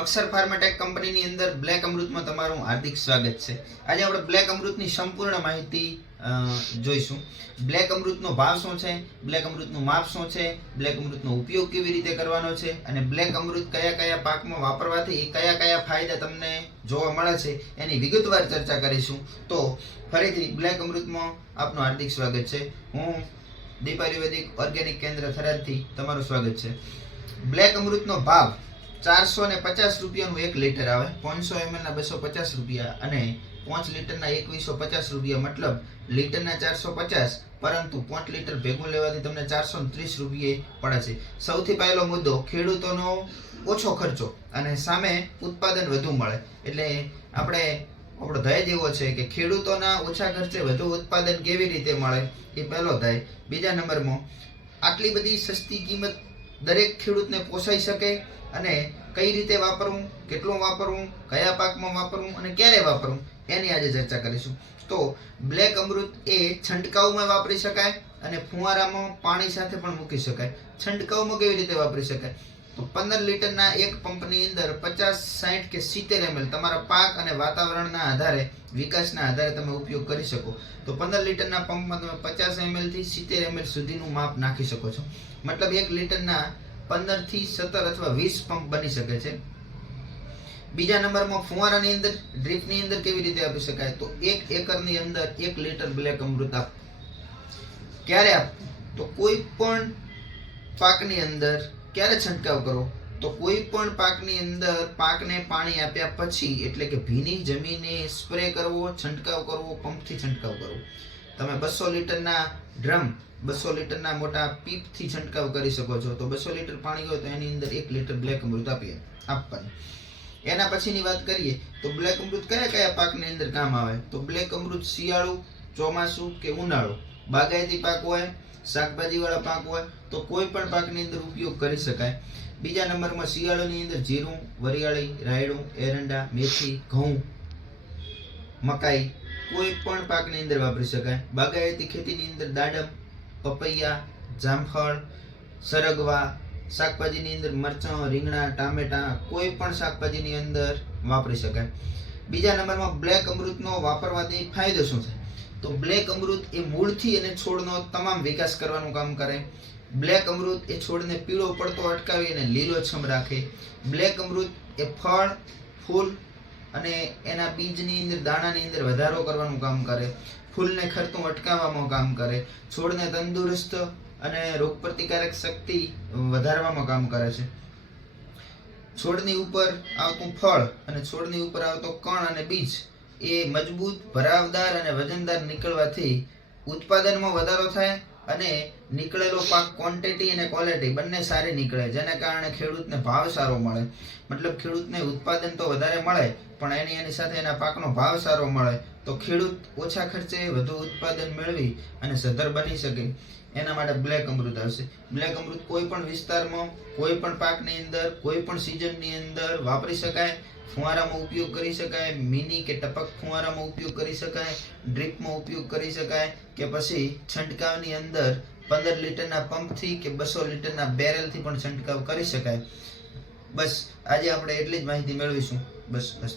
અક્ષર Pharmatech કંપનીની અંદર black અમૃતમાં તમારું હાર્દિક સ્વાગત છે। આજે આપણે બ્લેક અમૃતની સંપૂર્ણ માહિતી જોઈશું। બ્લેક અમૃતનો ભાવ શું છે, બ્લેક અમૃતનું માપ શું છે, બ્લેક અમૃતનો ઉપયોગ કેવી રીતે કરવાનો છે અને બ્લેક અમૃત કયા કયા પાકમાં વાપરવાથી કયા કયા ફાયદા તમને જોવા મળે છે એની વિગતવાર ચર્ચા કરીશું। તો ફરીથી બ્લેક અમૃતમાં આપનું હાર્દિક સ્વાગત છે। હું દીપ આયુર્વેદિક ઓર્ગેનિક કેન્દ્ર થરાદથી તમારું સ્વાગત છે। બ્લેક અમૃતનો ભાવ 450 રૂપિયાનું 1 લીટર આવે। 500 ml ના 250 રૂપિયા અને 5 લીટરના 2150 રૂપિયા, મતલબ લીટરના 450, પરંતુ 5 લીટર ભેગું લેવાથી તમને 430 રૂપિયે પડે છે। સૌથી પહેલો મુદ્દો, ખેડૂતોનો ઓછો ખર્ચો અને સામે ઉત્પાદન વધુ મળે। એટલે આપણો ધ્યેય એવો છે કે ખેડૂતોના ઓછા ખર્ચે વધુ ઉત્પાદન કેવી રીતે મળે, એ પહેલો ધ્યેય। બીજા નંબરમાં, આટલી બધી સસ્તી કિંમત દરેક ખેડૂતને પોસાઈ શકે અને કઈ રીતે વાપરવું, કેટલું વાપરવું, કયા પાકમાં વાપરવું અને ક્યારે વાપરવું, એની આજે ચર્ચા કરીશું। તો બ્લેક અમૃત એ છંટકાવમાં વાપરી શકાય અને ફુવારામાં પાણી સાથે પણ મૂકી શકાય। છંટકાવમાં કેવી રીતે વાપરી શકાય? તો 15 લીટરના એક પંપની અંદર 50, 60 કે 70 ml તમારા પાક અને વાતાવરણના આધારે, વિકાસના આધારે તમે ઉપયોગ કરી શકો। તો 15 લીટરના પંપમાં તમે 50 ml થી 70 ml સુધીનું માપ નાખી શકો છો। મતલબ 1 લીટરના 15 થી 17 અથવા 20 પંપ બની શકે છે। બીજા નંબરમાં, ફુવારાની અંદર, ડ્રીપની અંદર કેવી રીતે આપી શકાય? તો 1 એકરની અંદર 1 લીટર બ્લેક અમૃત આપ। ક્યારે આપવું? તો કોઈ પણ પાકની અંદર ક્યારે છંટકાવ કરો? તો કોઈ પણ પાકની અંદર પાકને પાણી આપ્યા પછી, એટલે કે ભીની જમીને સ્પ્રે કરવો, છંટકાવ કરવો, પંપથી છંટકાવ કરવો। તમે 200 લીટરના ડ્રમ, 200 લીટરના મોટા પીપથી છંટકાવ કરી શકો છો। તો 200 લીટર પાણી હોય તો એની અંદર 1 લીટર બ્લેક અમૃત આપવાનું। એના પછીની વાત કરીએ તો બ્લેક અમૃત કયા કયા પાકની અંદર કામ આવે? તો બ્લેક અમૃત શિયાળુ, ચોમાસું કે ઉનાળુ, બાગાયતી પાક હોય, શાકભાજી વાળા પાક હોય, તો કોઈ પણ પાકની અંદર ઉપયોગ કરી શકાય। બીજા નંબરમાં, શિયાળાની અંદર જીરું, વરિયાળી, રાયડું, એરંડા, મેથી, ઘઉં, મકાઈ, કોઈ પણ પાકની અંદર વાપરી શકાય। બાગાયતી ખેતીની અંદર દાડમ, પપૈયા, જામફળ, સરગવા, શાકભાજીની અંદર મરચાં, રીંગણા, ટામેટા, કોઈ પણ શાકભાજીની અંદર વાપરી શકાય। બીજા નંબરમાં, બ્લેક અમૃતનો વાપરવાથી ફાયદો શું છે? તો બ્લેક અમૃત એ મૂળથી અને છોડનો તમામ વિકાસ કરવાનું કામ કરે। બ્લેક અમૃત એ છોડને પીળો પડતો અટકાવી અને લીલોછમ રાખે। બ્લેક અમૃત એ ફળ, ફૂલ અને એના બીજની અંદર, દાણાની અંદર વધારો કરવાનું કામ કરે। ફૂલને ખરતું અટકાવવામાં કામ કરે। છોડને તંદુરસ્ત અને રોગપ્રતિકારક શક્તિ વધારવામાં કામ કરે છે। છોડની ઉપર આવતું ફળ અને છોડની ઉપર આવતો કણ અને બીજ એ મજબૂત, ભરાવદાર અને વજનદાર નીકળવાથી ઉત્પાદનમાં વધારો થાય અને નીકળેલો પાક ક્વોન્ટિટી અને ક્વોલિટી બંને સારી નીકળે, જેના કારણે ખેડૂતને ભાવ સારો મળે। મતલબ ખેડૂતને ઉત્પાદન તો વધારે મળે, પણ એની સાથે એના પાકનો ભાવ સારો મળે, તો ખેડૂત ઓછા ખર્ચે વધુ ઉત્પાદન મેળવી અને સદ્ધર બની શકે। એના માટે બ્લેક અમૃત આવશે। બ્લેક અમૃત કોઈ પણ વિસ્તારમાં, કોઈ પણ પાકની અંદર, કોઈ પણ સિઝનની અંદર વાપરી શકાય। ફુવારામાં ઉપયોગ કરી શકાય, મિની કે ટપક ફુવારામાં ઉપયોગ કરી શકાય, ડ્રીપમાં ઉપયોગ કરી શકાય, કે પછી છંટકાવની અંદર 15 લીટરના પંપથી કે 200 લીટરના બેરલથી પણ છંટકાવ કરી શકાય। બસ આજે આપણે એટલી જ માહિતી મેળવીશું। બસ.